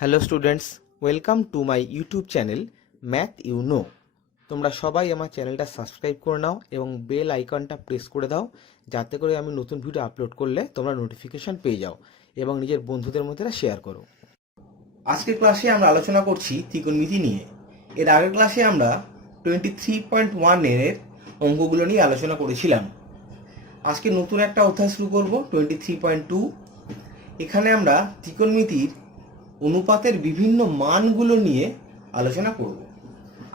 Hello students, welcome to my YouTube channel math you know. তোমরা সবাই আমার চ্যানেলটা সাবস্ক্রাইব করে নাও এবং বেল আইকনটা প্রেস করে দাও, যাতে করে আমি নতুন ভিডিও আপলোড করলে তোমরা নোটিফিকেশান পেয়ে যাও এবং নিজের বন্ধুদের মধ্যে শেয়ার করো। আজকের ক্লাসে আমরা আলোচনা করছি ত্রিকোণমিতি নিয়ে। এর আগের ক্লাসে আমরা 23.1 এর অঙ্কগুলো নিয়ে আলোচনা করেছিলাম। আজকে নতুন একটা অধ্যায় শুরু করব 23.2। এখানে আমরা ত্রিকোণমিতির অনুপাতের বিভিন্ন মানগুলো নিয়ে আলোচনা করব।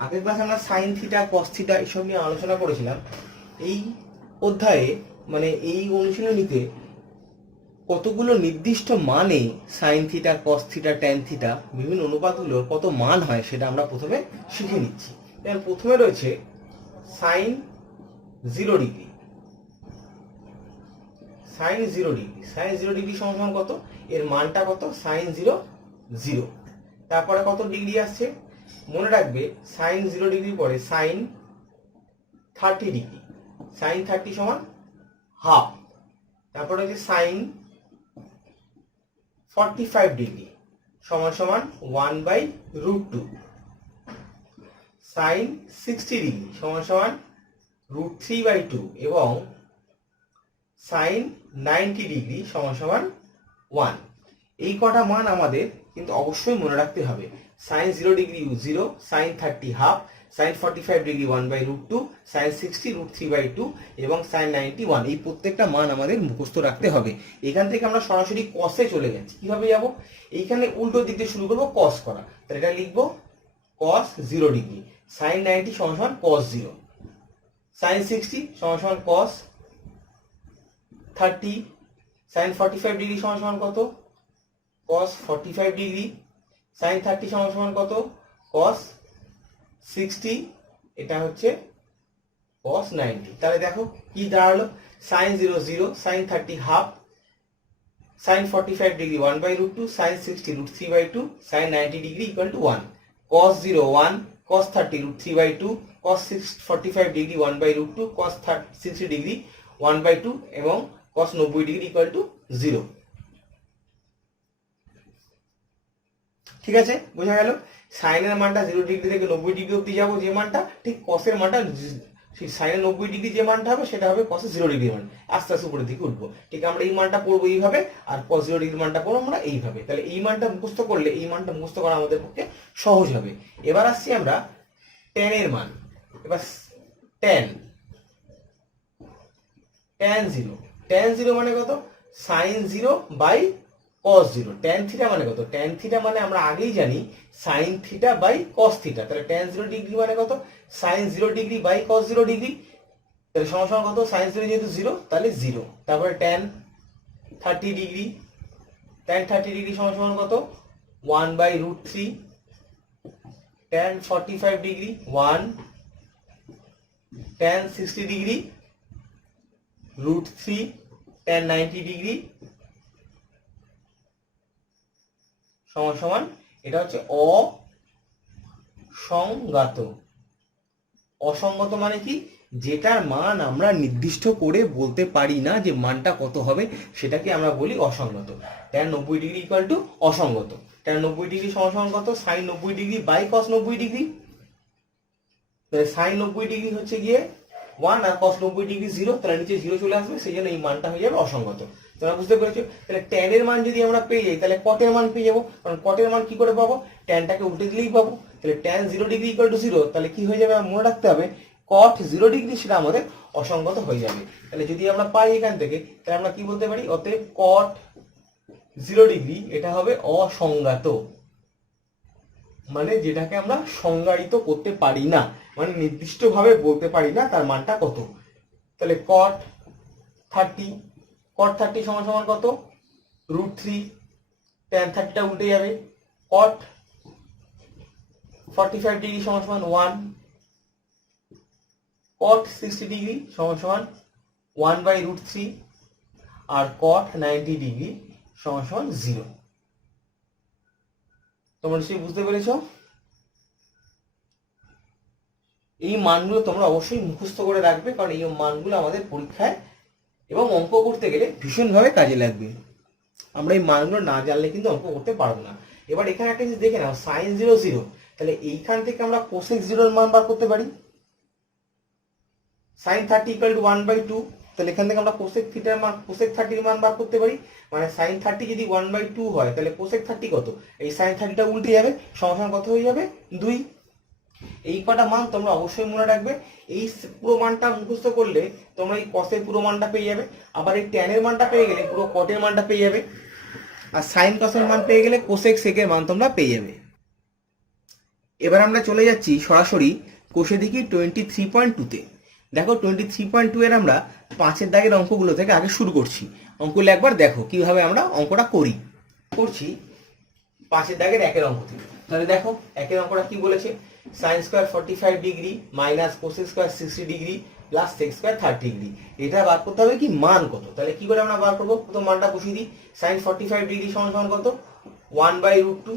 আগের ক্লাসে আমরা সাইন থিটা, কস থিটা এসব নিয়ে আলোচনা করেছিলাম। এই অধ্যায়ে মানে এই অনুশীলনীতে কতগুলো নির্দিষ্ট মানে sine theta, cos theta, tan theta বিভিন্ন অনুপাতগুলোর কত মান হয় সেটা আমরা প্রথমে শিখে নিচ্ছি। যেমন প্রথমে রয়েছে sine 0 degree. Sine 0 degree, sine 0 degree সমান কত? এর মানটা কত? সাইন 0 0। তারপরে কত ডিগ্রি আসছে মনে রাখবে, সাইন 0 ডিগ্রি পরে সাইন 30 ডিগ্রি। সাইন 30 সমান হাফ। তারপরে হচ্ছে সাইন 45 ডিগ্রি সমান সমান 1/√2। সাইন 60 ডিগ্রি সমান সমান √3/2 এবং সাইন 90 ডিগ্রি সমান সমান 1। এই কটা মান আমাদের কিন্তু অবশ্যই মনে রাখতে হবে। Sine 0 degree 0, sine 30 half, sine 45 degree 1/√2, sine 60 √3/2 এবং সাইন 90 1। এই প্রত্যেকটা মান আমাদের মুখস্থ রাখতে হবে। এখান থেকে আমরা সরাসরি কসে চলে যাচ্ছি। কিভাবে যাব? এইখানে উল্টো দিক দিয়ে শুরু করবো কস করা। তাহলে এটা লিখবো কস 0 ডিগ্রি, সাইন 90 সমান সমান কস 0, সাইন 60 সমান সমান কস 30, সাইন 45 ডিগ্রি সমান সমান কত? cos 45 ডিগ্রি, sin 30 সমান সমান কত? cos 60, এটা হচ্ছে cos 90। তাহলে দেখো কি দাঁড়ালো, sin 0 0, sin 30 half, sin 45 degree 1/√2, sin 60 √3/2, sin 90 degree equal two 1। cos 0 1, cos 30 √3/2, cos 45 degree 1/√2, cos 60 degree 1/2 এবং cos 90 ডিগ্রি ইকুয়াল টু 0। ঠিক আছে, বোঝা গেল? সাইনের মানটা 0 ডিগ্রি থেকে 90 ডিগ্রি অবধি যাবো যে মানটা, ঠিক কসের মানটা সাইনের 90 ডিগ্রি যে মানটা হবে সেটা হবে কসের 0 ডিগ্রি মান। আস্তে আস্তে উপরের দিকে উঠবো। ঠিক আমরা এই মানটা পড়বো এইভাবে, আর কস 0 ডিগ্রি মানটা পড়বো আমরা এইভাবে। তাহলে এই মানটা মুখস্থ করলে এই মানটা মুখস্থ করা আমাদের পক্ষে সহজ হবে। এবার আসছি আমরা ট্যান এর মান। এবার ট্যান 0, ট্যান 0 মানে কত? Sine 0 by cos 0। Tan theta মানে কত? ট্যান থিটা মানে আমরা আগেই জানি sine theta by cos theta. তাহলে ট্যান 0 ডিগ্রি মানে কত? Sine 0 degree by cos 0 degree. তাহলে সমান সমান কত? সাইন 0 যেহেতু 0 তাহলে 0। তারপরে ট্যান 30 ডিগ্রি, ট্যান 30 ডিগ্রি সমান সমান কত? 1/√3। Tan 45 degree 1, tan 60 degree √3, tan 90 degree সমান সমান, এটা হচ্ছে অসংগত। অসংগত মানে কি? যেটার মান আমরা নির্দিষ্ট করে বলতে পারি না যে মানটা কত হবে, সেটাকে আমরা বলি অসংগত। ট্যান 90 ডিগ্রি ইকুয়াল টু অসংগত। ট্যান 90 ডিগ্রি সমান সমান কত? Sine 90 degree by cos 90 degree. Sine 90 degree হচ্ছে গিয়ে 1 আর cos 90 ডিগ্রি 0, তাহলে নিচে 0 চলে আসবে, সেই জন্য এই মানটা হয়ে যাবে অসংগত। তোমরা বুঝতে পেরেছো? তাহলে ট্যানের মান যদি আমরা পেয়ে যাই তাহলে কটের মান পেয়ে যাবো। কারণ কটের মান কি করে পাবো? ট্যানটাকে উল্টে দিলেই পাবো। তাহলে ট্যান 0 ডিগ্রি ইকুয়াল টু 0, তাহলে কি হয়ে যাবে মনে রাখতে হবে, কট 0 ডিগ্রি সেটা আমাদের অসংগত হয়ে যাবে। তাহলে যদি আমরা পাই এখান থেকে, তাহলে আমরা কি বলতে পারি? অতএব কট 0 ডিগ্রি এটা হবে অসংজ্ঞাত, মানে যেটাকে আমরা সংজ্ঞায়িত করতে পারি না, মানে নির্দিষ্ট ভাবে বলতে পারি না তার মানটা কত। তাহলে cot 30 সমান সমান কত? √3। tan 30 টা উল্টে যাবে। cot 45 ডিগ্রি সমান সমান 1, cot 60 ডিগ্রি সমান সমান 1/√3 আর cot 90 ডিগ্রি সমান সমান 0। তোমরা নিশ্চয়ই বুঝতে পেরেছো? এই মানগুলো তোমরা অবশ্যই মুখস্থ করে রাখবে, কারণ এই মানগুলো আমাদের পরীক্ষায় এবং অঙ্ক করতে গেলে ভীষণভাবে কাজে লাগবে। আমরা এই মানগুলো না জানলে কিন্তু অঙ্ক করতে পারবো না। এবার এখানে একটা জিনিস দেখে নাও, সাইন 0 0, তাহলে এইখান থেকে আমরা কোসেক 0 এর মান বার করতে পারি। সাইন 30 ইকুয়াল টু 1/2, তাহলে এখান থেকে আমরা কোসেক থিটার মান, কোসেক 30 এর মান বার করতে পারি। মানে সাইন 30 যদি 1/2 হয় তাহলে কোসেক 30 কত, এই সাইন 30টা উল্টে যাবে, সমান কত হয়ে যাবে 2। এই কটা মান তোমরা অবশ্যই মনে রাখবে। এই পুরো মানটা মুখস্থ করলে তোমরা এই কসের পুরো মানটা পেয়ে যাবে, আবার এই ট্যানের মানটা পেয়ে গেলে পুরো কটের মানটা পেয়ে যাবে, আর সাইন কসের মান পেয়ে গেলে কোসেক সেকের মান তোমরা পেয়ে যাবে। এবার আমরা চলে যাচ্ছি সরাসরি কোষে দেখি 23.2-তে। দেখো 23.2 এর আমরা 5-এর দাগের অঙ্কগুলো থেকে আগে শুরু করছি। অঙ্কগুলো একবার দেখো কিভাবে আমরা অঙ্কটা করছি 5-এর দাগের 1-এর অঙ্ক থেকে। তাহলে দেখো 1-এর অঙ্কটা কি বলেছে, sine square 45 degree minus cosec square 60 degree plus sec square 30 degree. এটা বার করতে হবে কি মান কত। তাহলে কি করে আমরা বার করবো, প্রথম মানটা বসিয়ে দিই। সাইন 45 ডিগ্রি সমান কত, 1/√2,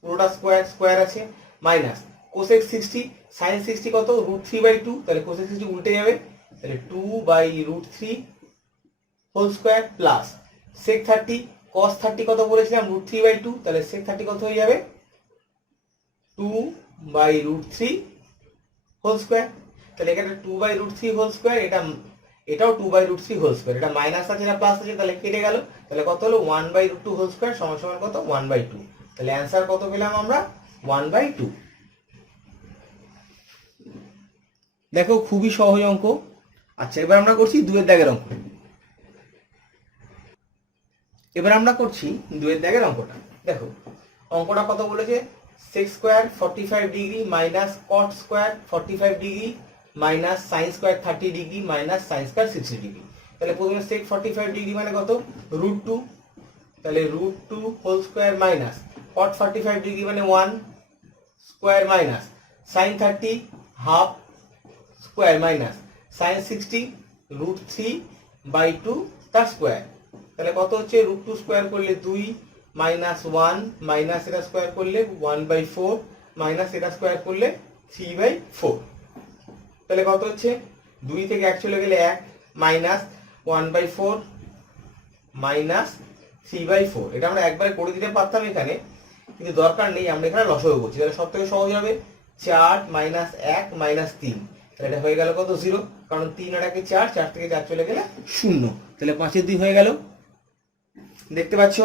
পুরোটা স্কোয়ার আছে, মাইনাস কোসেক 60, সাইন 60 কত, √3/2, তাহলে কোসেক 60 উল্টে যাবে, তাহলে 2/√3 whole square plus sec 30, cos 30 কত বলেছিলাম, √3/2, তাহলে সেক 30 কত হয়ে যাবে 2/√3 হোল স্কোয়ার। তাহলে এখানে 2/√3 হোল স্কোয়ার, এটাও 2/√3 হোল স্কোয়ার, এটা মাইনাস আছে না প্লাস আছে, তাহলে কেটে গেল, তাহলে কত হলো 1/√2 হোল স্কোয়ার সমান কত 1/2। তাহলে অ্যান্সার কত পেলাম আমরা 1/2। দেখো খুবই সহজ অঙ্ক। আচ্ছা এবার আমরা করছি 2-এর দাগের অঙ্ক। এবার আমরা করছি 2-এর দাগের অঙ্কটা। দেখো অঙ্কটা কত বলেছে, sec square 45 degree minus cot square 45 degree minus sine square 30 degree minus sine square 60 degree. তাহলে প্রথমে সেক 45 ডিগ্রি মানে কত, √2, তাহলে √2 whole square minus cot 45 degree মানে 1 square minus sine 30 half square minus sine 60 √3/2 তার স্কোয়ার। তাহলে কত হচ্ছে, √2 স্কোয়ার করলে 2 মাইনাস 1 মাইনাস এটা স্কোয়ার করলে 1/4 মাইনাস এটা স্কোয়ার করলে 3/4। তাহলে কত হচ্ছে, 2 থেকে 1 চলে গেলে 1 মাইনাস 1/4 মাইনাস 3/4। এটা আমরা একবারে করে দিতে পারতাম এখানে, কিন্তু দরকার নেই, আমরা এখানে লসাগু করছি। তাহলে সব থেকে সহজ হবে 4 মাইনাস 1 মাইনাস 3, তাহলে এটা হয়ে গেল কত 0, কারণ 3 আর 1 4, 4 থেকে 4 চলে গেলে 0, তাহলে 5-এর 2 হয়ে গেল, দেখতে পাচ্ছ।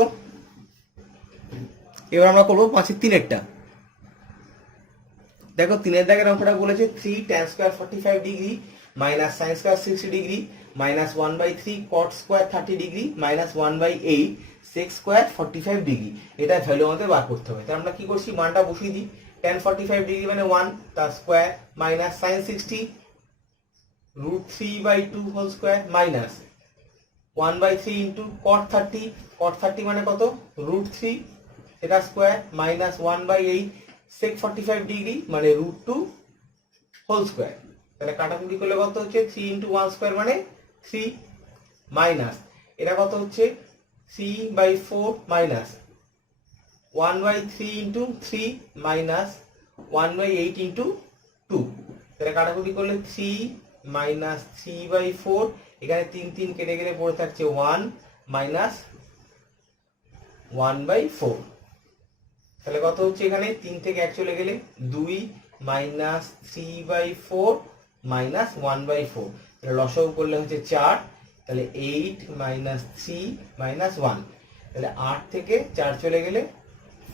এবার আমরা করবো 5-এর 3-এরটা। দেখো 3-এর দাগের অঙ্কটা বলেছে 3 tan square 45 degree minus sine square 60 degree minus 1/3 cot square 30 degree minus 1/8 sec square 45 degree. এটা ভ্যালু আমাদের বার করতে হবে। তাহলে আমরা কি করছি, মানটা বসিয়ে দিই। tan 45 ডিগ্রি মানে 1 তার square minus sine 60 √3/2 whole square minus 1/3 into cot 30, cot 30 মানে কত, √3 এটা স্কোয়ার মাইনাস 1/8 সেক 45 ডিগ্রি মানে √2 হোল স্কোয়ার। তাহলে কাটাকুটি করলে কত হচ্ছে, 3 ইন্টু 1 স্কোয়ার মানে 3 মাইনাস এটা কত হচ্ছে 3/4 মাইনাস 1/3 ইন্টু 3 মাইনাস 1/8 ইন্টু 2। তাহলে কাটাকুটি করলে 3 মাইনাস 3/4, এখানে 3 3 কেটে গেলে পড়ে থাকছে 1 মাইনাস 1/4। তাহলে কত হচ্ছে, এখানে 3 থেকে 1 চলে গেলে 2 মাইনাস 3/4 মাইনাস 1/4, তাহলে লসাগু করলে হচ্ছে 4, তাহলে 8 মাইনাস 3 মাইনাস 1, তাহলে 8 থেকে 4 চলে গেলে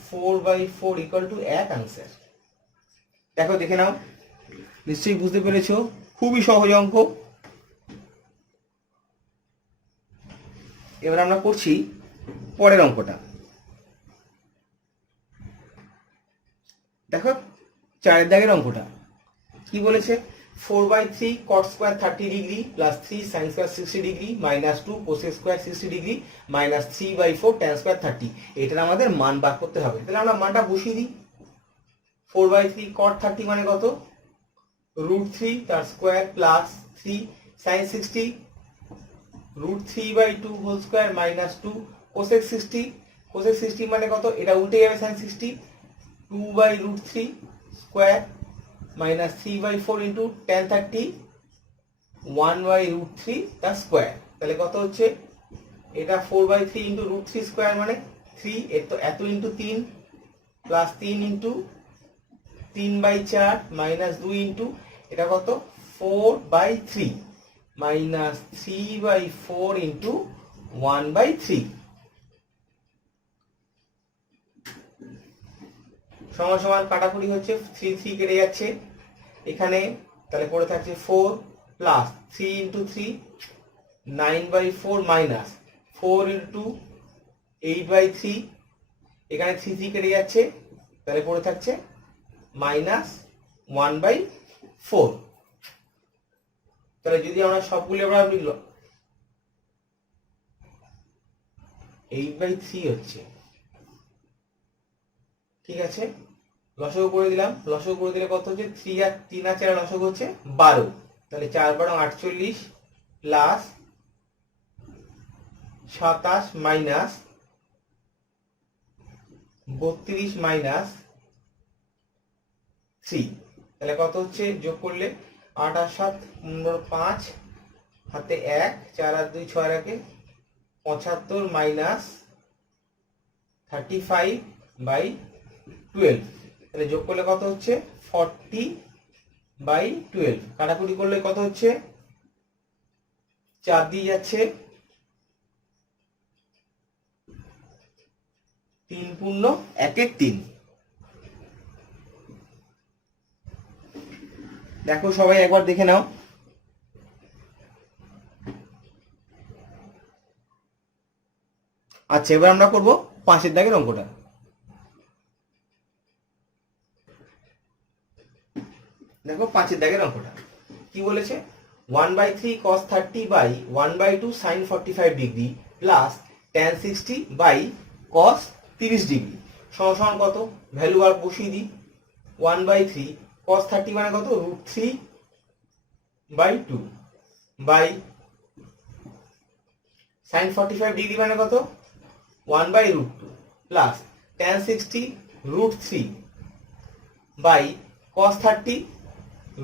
4/4 ইকুয়াল টু 1 আনসার। দেখো দেখে নাও, নিশ্চয়ই বুঝতে পেরেছো, খুবই সহজ অঙ্ক। এবার আমরা করছি পরের অঙ্কটা। দেখো 4-এর দাগের অঙ্কটা কি বলেছে, 4/3 cot square 30 degree plus 3 sign square 60 degree minus 2 cosec square 60 degree minus 3/4 tan square 30। এটার আমাদের মান বার করতে হবে। তাহলে আমরা মানটা বসিয়ে দিই। 4/3 cot 30 মানে কত, √3 তার square plus 3 sine 60 √3/2 whole square minus 2 cosec 60, cosec 60 মানে কত, এটা উল্টে যাবে sine 60 2/√3 square minus 3/4 into tan 30 1/√3 তার স্কোয়ার। তাহলে কত হচ্ছে, এটা 4/3 ইন্টু √3 স্কোয়ার মানে 3, এত into 3 plus 3 into 3/4 minus 2 into এটা কত 4/3 মাইনাস 3/4 ইন্টু 1/3 সমান সমান কাটাকুটি হচ্ছে 3 3 কেটে যাচ্ছে এখানে তাহলে পড়ে থাকছে 4 প্লাস 3 ইন্টু 3 9/4 মাইনাস 4 ইন্টু 8/3 এখানে 3 3 কেটে যাচ্ছে তাহলে পড়ে থাকছে মাইনাস 1/4 তাহলে যদি আমরা সবগুলো আমরা লিখল 8/3 হচ্ছে ঠিক আছে লসাগু করে দিলাম লসাগু করে দিলে কত হচ্ছে 3 আর 3 আর 4 লসাগু হচ্ছে 12 তাহলে 4 12 48 প্লাস 27 মাইনাস 32 মাইনাস 3 তাহলে কত হচ্ছে যোগ করলে 8 আর 7 5 হাতে 1 4 আর 2 6 রাখে 75 মাইনাস 35/12 তাহলে যোগ করলে কত হচ্ছে 40/12 কাটাকুটি করলে কত হচ্ছে 4 দিয়ে যাচ্ছে 3 পূর্ণ 1 এর 3 দেখো সবাই একবার দেখে নাও আচ্ছা এবার আমরা করব 5 এর দাগের অঙ্কটা দেখো 5 এর দাগের অঙ্কটা কি বলেছে 1/3 cos 30 by 1/2 sin 45 degree plus tan 60 by cos 30 degree সমান কত ভ্যালু আর বসিয়ে দিই 1/3 cos 30 মানে কত √3/2 বাই sin 45 ডিগ্রি মানে কত 1/√2 প্লাস tan 60 √3 বাই cos 30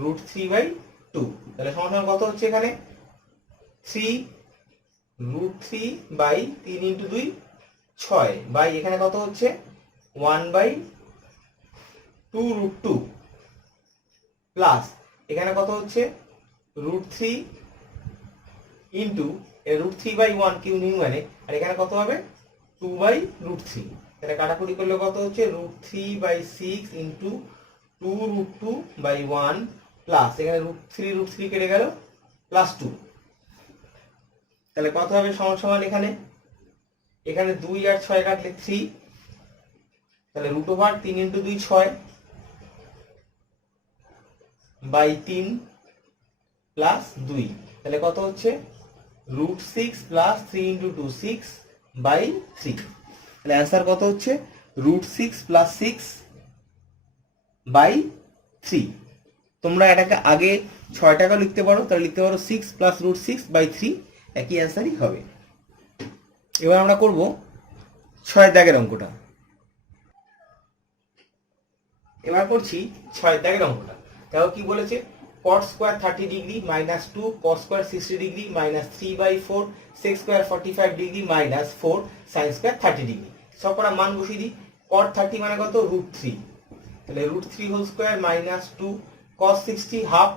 √3/2 তাহলে সমান কত হচ্ছে এখানে 3√3/3 ইন্টু 2 6 বাই এখানে কত হচ্ছে 1/2√2 প্লাস এখানে কত হচ্ছে √3 ইন্টু √3/1 কিউ নিউ মানে আর এখানে কত হবে 2/√3 তাহলে কাটাকুটি করলে কত হচ্ছে √3/6 ইন্টু 2√2/1 প্লাস এখানে √3 কেটে গেল প্লাস 2 তাহলে কত হবে সমান সমান এখানে 2 আর 6 কাটলে 3 তাহলে √3 ইন্টু 2 6 বাই 3 প্লাস 2 তাহলে কত হচ্ছে √6 প্লাস 3 ইন্টু 2 6/3 তাহলে অ্যান্সার কত হচ্ছে √6 প্লাস 6/3 তোমরা এটাকে আগে 6 টাকা লিখতে পারো তাহলে লিখতে পারো 6 প্লাস √6/3 একই অ্যান্সারই হবে এবার আমরা করব 6 দাগের অঙ্কটা এবার করছি 6 দাগের অঙ্কটা দেখো কি বলেছে cot square 30 degree minus 2 cos square 60 degree minus 3/4 sec square 45 degree minus 4 sin square 30 degree সব করা মান বসিয়ে দিই cot 30 মানে কত √3 তাহলে √3 whole square minus 2 cos 60 half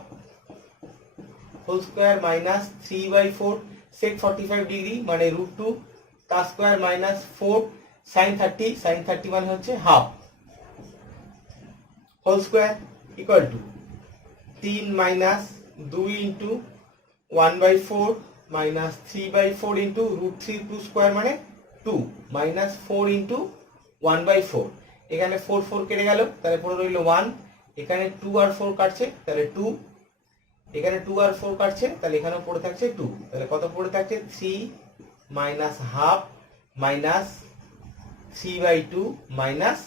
whole square minus 3/4 sec 45 degree মানে √2 তার স্কয়ার মাইনাস 4 sin 30 মানে হচ্ছে half whole square equal to 3 minus 2 into 1/4 minus 3/4 into √3 2 square মানে 2 মাইনাস 4 ইন্টু 1/4 এখানে 4 4 কেটে গেল তাহলে পড়ে রইল 1 এখানে 2 আর 4 কাটছে তাহলে 2 এখানে 2 আর 4 কাটছে তাহলে এখানেও পড়ে থাকছে 2 তাহলে কত পড়ে থাকছে 3 মাইনাস হাফ মাইনাস 3/2 মাইনাস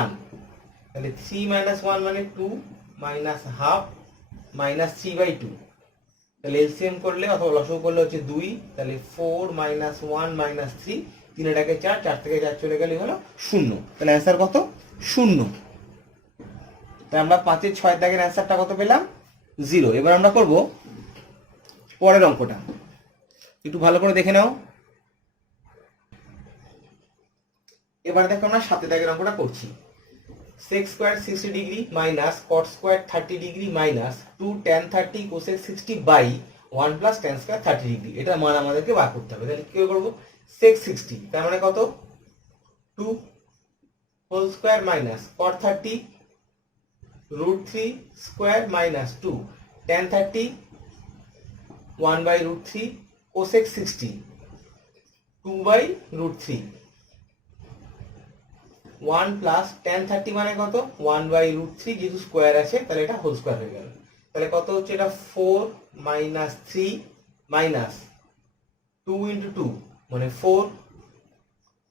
1 তাহলে 3 মাইনাস 1 মানে 2 মাইনাস হাফ মাইনাস 3/2 তাহলে এলসিএম করলে অথবা লসাগু করলে হচ্ছে 2 তাহলে 4 মাইনাস 1 মাইনাস 3 3 এটাকে 4 4 থেকে 4 চলে গেলে হলো 0 তাহলে অ্যান্সার কত 0 তাহলে আমরা 5 এর 6 দাগের অ্যান্সারটা কত পেলাম 0 এবার আমরা করব পরের অঙ্কটা একটু ভালো করে দেখে নাও এবার দেখো আমরা 7 দাগের অঙ্কটা করছি sec square 60 degree minus cot square 30 degree minus 2 tan 30 cosec 60 by 1 plus tan square 30 degree. এটা মান আমাদেরকে বার করতে হবে। তাহলে কি করব, sec 60 তার মানে কত 2 whole square minus cot 30 root 3 square minus 2 tan 30 1 by root 3 cosec 60 2 by root 3 1 plus tan 30 মানে কত 1 by root 3 যেহেতু স্কয়ার আছে তাহলে এটা হোল স্কয়ার হয়ে গেল। তাহলে কত হচ্ছে এটা 4 মাইনাস 3 মাইনাস 2 ইন্টু 2 মানে 4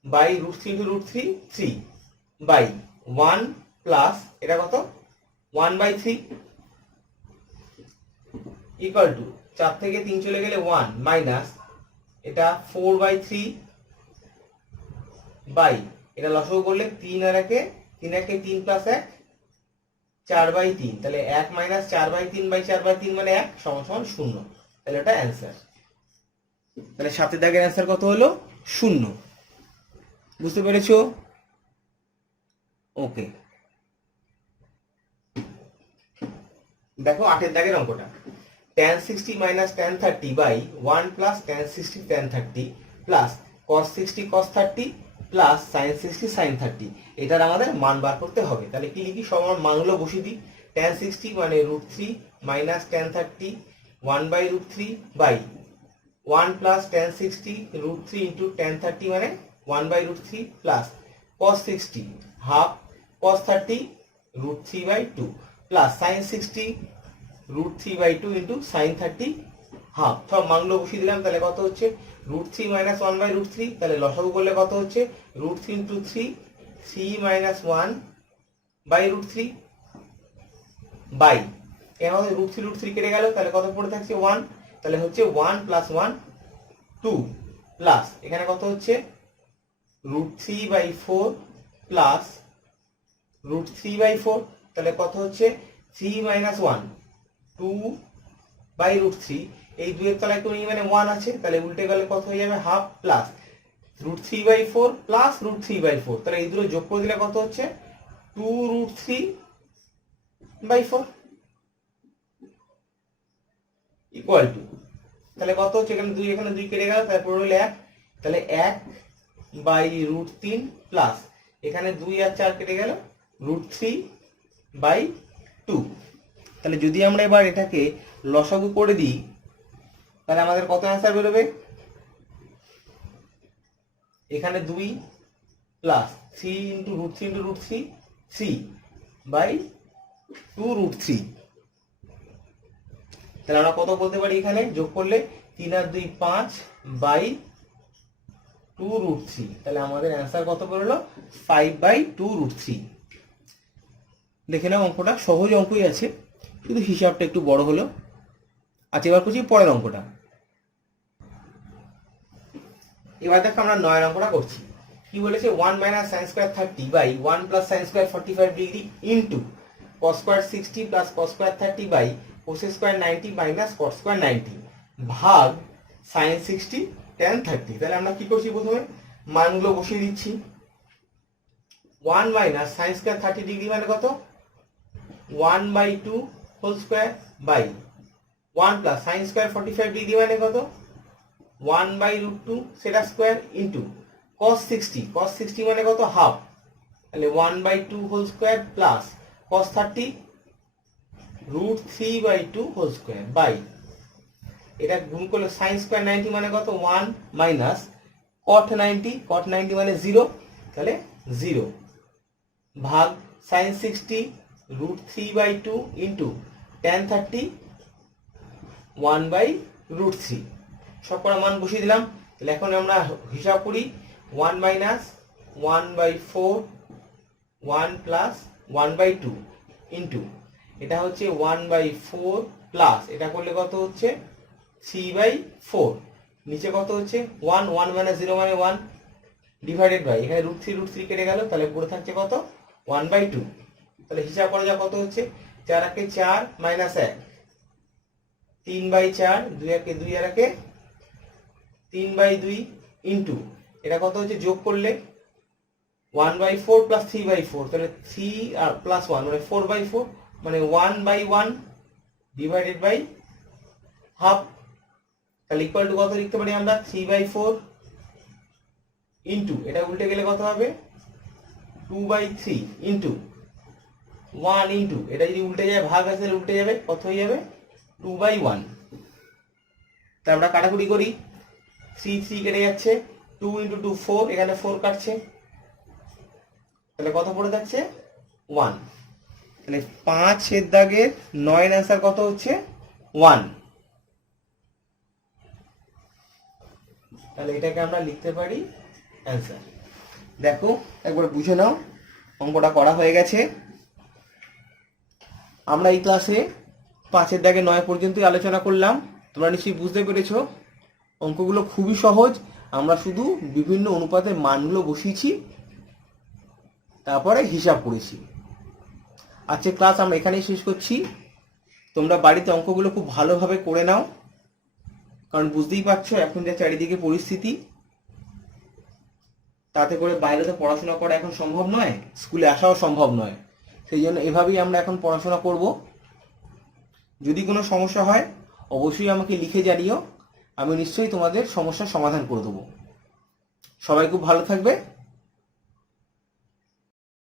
by root 3 into root 3 3 by 1 plus এটা কত 1 বাই 3 ইকুয়াল টু 4 থেকে 3 চলে গেলে 1 মাইনাস এটা 4 বাই 3 বাই এটা লসাগু করলে 3 আর 1 3 1 3 প্লাস 1 4 বাই 3 তাহলে 1 মাইনাস 4 বাই 3 বাই 4 বাই 3 মানে 1 সমান সমান 0। তাহলে এটা অ্যান্সার। তাহলে সাতের দাগের অ্যান্সার কত হলো 0। বুঝতে পেরেছো? ওকে, দেখো 8এর দাগের অঙ্কটা tan 60 minus tan 30 by 1 plus tan 60 tan 30 plus cos 60 cos 30 plus sin 60 sin 30। এটার আমাদের মান বার করতে হবে। তাহলে কি লিখি, সব আমার মানগুলো বসিয়ে দিই। tan 60 মানে √3 minus tan 30 1 by √3 by 1 plus tan 60 √3 into tan 30 মানে 1 by √3 plus cos 60 half cos 30 √3 by 2 plus sin 60 √3 by 2 into sin 30 half. সব মানগুলো বসিয়ে দিলাম। তাহলে কত হচ্ছে √3 minus 1 by √3, তাহলে লসাগু করলে কত হচ্ছে √3 into 3 3 minus 1 by √3 বাই এর মধ্যে √3 কেটে গেল, তাহলে কত পড়ে থাকছে 1, তাহলে হচ্ছে 1 plus 1 2 প্লাস এখানে কত হচ্ছে √3 by 4 প্লাস √3 by 4, তাহলে কত হচ্ছে 3 minus 1 2 by √3, এই 2 এর তলায় কোন মানে 1 আছে, তাহলে উল্টে গেলে কত হয়ে যাবে half plus √3 by 4 plus √3 by 4, তাহলে এই দুটো যোগ করে দিলে কত হচ্ছে 2 √3 by 4 ইকুয়াল টু, তাহলে কত হচ্ছে এখানে 2 এখানে 2 কেটে গেল, তারপর হলো 1, তাহলে 1 বাই √3 প্লাস এখানে 2 আর 4 কেটে গেল √3 বাই 2। তাহলে যদি আমরা এবার এটাকে লসাগু করে দিই তাহলে আমাদের কত অ্যান্সার বেরোবে, এখানে 2 প্লাস 3 ইন্টু √3 ইন্টু √3 3 বাই 2 √3। তাহলে আমরা কত বলতে পারি, এখানে যোগ করলে 3 আর 2 5 বাই 2 √3, তাহলে আমাদের অ্যান্সার কত বেরোলো 5 বাই 2 √3। দেখে নাও অঙ্কটা সহজ অঙ্কই আছে, শুধু হিসাবটা একটু বড় হলো। আচ্ছা এবার করছি পরের অঙ্কটা। এবার দেখো আমরা 9 অঙ্কটা করছি। কি বলেছে 1 minus sin square 30 by 1 plus sin square 45 degree into cos square 60 plus cos square 30 by cos square 90 minus cos square 90 ভাগ sin 60 tan 30। তাহলে আমরা কি করছি, প্রথমে মানগুলো বসিয়ে দিচ্ছি। 1 minus sin square 30 degree মানে কত 1 by 2 whole square by 1 plus sin square 45 degree মানে কত 1 by √2 সেটা স্কয়ার ইনটু cos 60 মানে কত হাফ, তাহলে 1 by 2 whole square plus cos 30 √3 by 2 whole square by এটা গুণ করলে sin স্কয়ার 90 মানে কত 1 মাইনাস cot 90 মানে 0, তাহলে 0 ভাগ sin 60 √3 by 2 into tan 30 1 by √3। সব করা মান বসিয়ে দিলাম। তাহলে এখন আমরা হিসাব করি 1 minus 1 by 4 1 plus 1 by 2 into এটা হচ্ছে 1 by 4 প্লাস এটা করলে কত হচ্ছে 3 by 4, নিচে কত হচ্ছে 1 1 মানে 0 মানে 1 ডিভাইডেড বাই এখানে √3 কেটে গেল, তাহলে পড়ে থাকছে কত 1 by 2। তাহলে হিসাব করা যাক কত হচ্ছে 4 একে 4 মাইনাস 1 3 by 4 2 একে 2 আর একে 3 by 2 ইনটু এটা কত হচ্ছে যোগ করলে 1/4 প্লাস 3/4, তাহলে 3 আর প্লাস 1 মানে 4/4, মানে 1/1 ডিভাইডেড বাই হাফ। তাহলে ইকুয়াল টু কত লিখতে পারি আমরা? 3/4 ইন্টু, এটা উল্টে গেলে কত হবে? 2/3 ইন্টু 1 ইন্টু, এটা যদি উল্টে যায় ভাগ আছে তাহলে উল্টে যাবে, কত হয়ে যাবে? 2/1। তাহলে আমরা কাটাকুটি করি, 3 কেটে যাচ্ছে, 2 ইন্টু 2 4, এখানে 4 কাটছে, তাহলে কত পড়ে যাচ্ছে? 1। তাহলে 5 এর দাগের 9 অ্যান্সার কত হচ্ছে? 1। তাহলে এটাকে আমরা লিখতে পারি অ্যান্সার। দেখো একবার বুঝে নাও, অঙ্কটা করা হয়ে গেছে। আমরা এই ক্লাসে 5 এর দাগে 9 পর্যন্তই আলোচনা করলাম। তোমরা নিশ্চয়ই বুঝতে পেরেছো অঙ্কগুলো খুবই সহজ। আমরা শুধু বিভিন্ন অনুপাতের মানগুলো বসিয়েছি, তারপরে হিসাব করেছি। আজকের ক্লাস আমরা এখানেই শেষ করছি। তোমরা বাড়িতে অঙ্কগুলো খুব ভালোভাবে করে নাও, কারণ বুঝতেই পারছো এখন যা চারিদিকে পরিস্থিতি, তাতে করে বাইরে তো পড়াশোনা করা এখন সম্ভব নয়, স্কুলে আসাও সম্ভব নয়। সেই জন্য এভাবেই আমরা এখন পড়াশোনা করব। যদি কোনো সমস্যা হয় অবশ্যই আমাকে লিখে জানিও, আমি নিশ্চয়ই তোমাদের সমস্যার সমাধান করে দেবো। সবাই খুব ভালো থাকবে।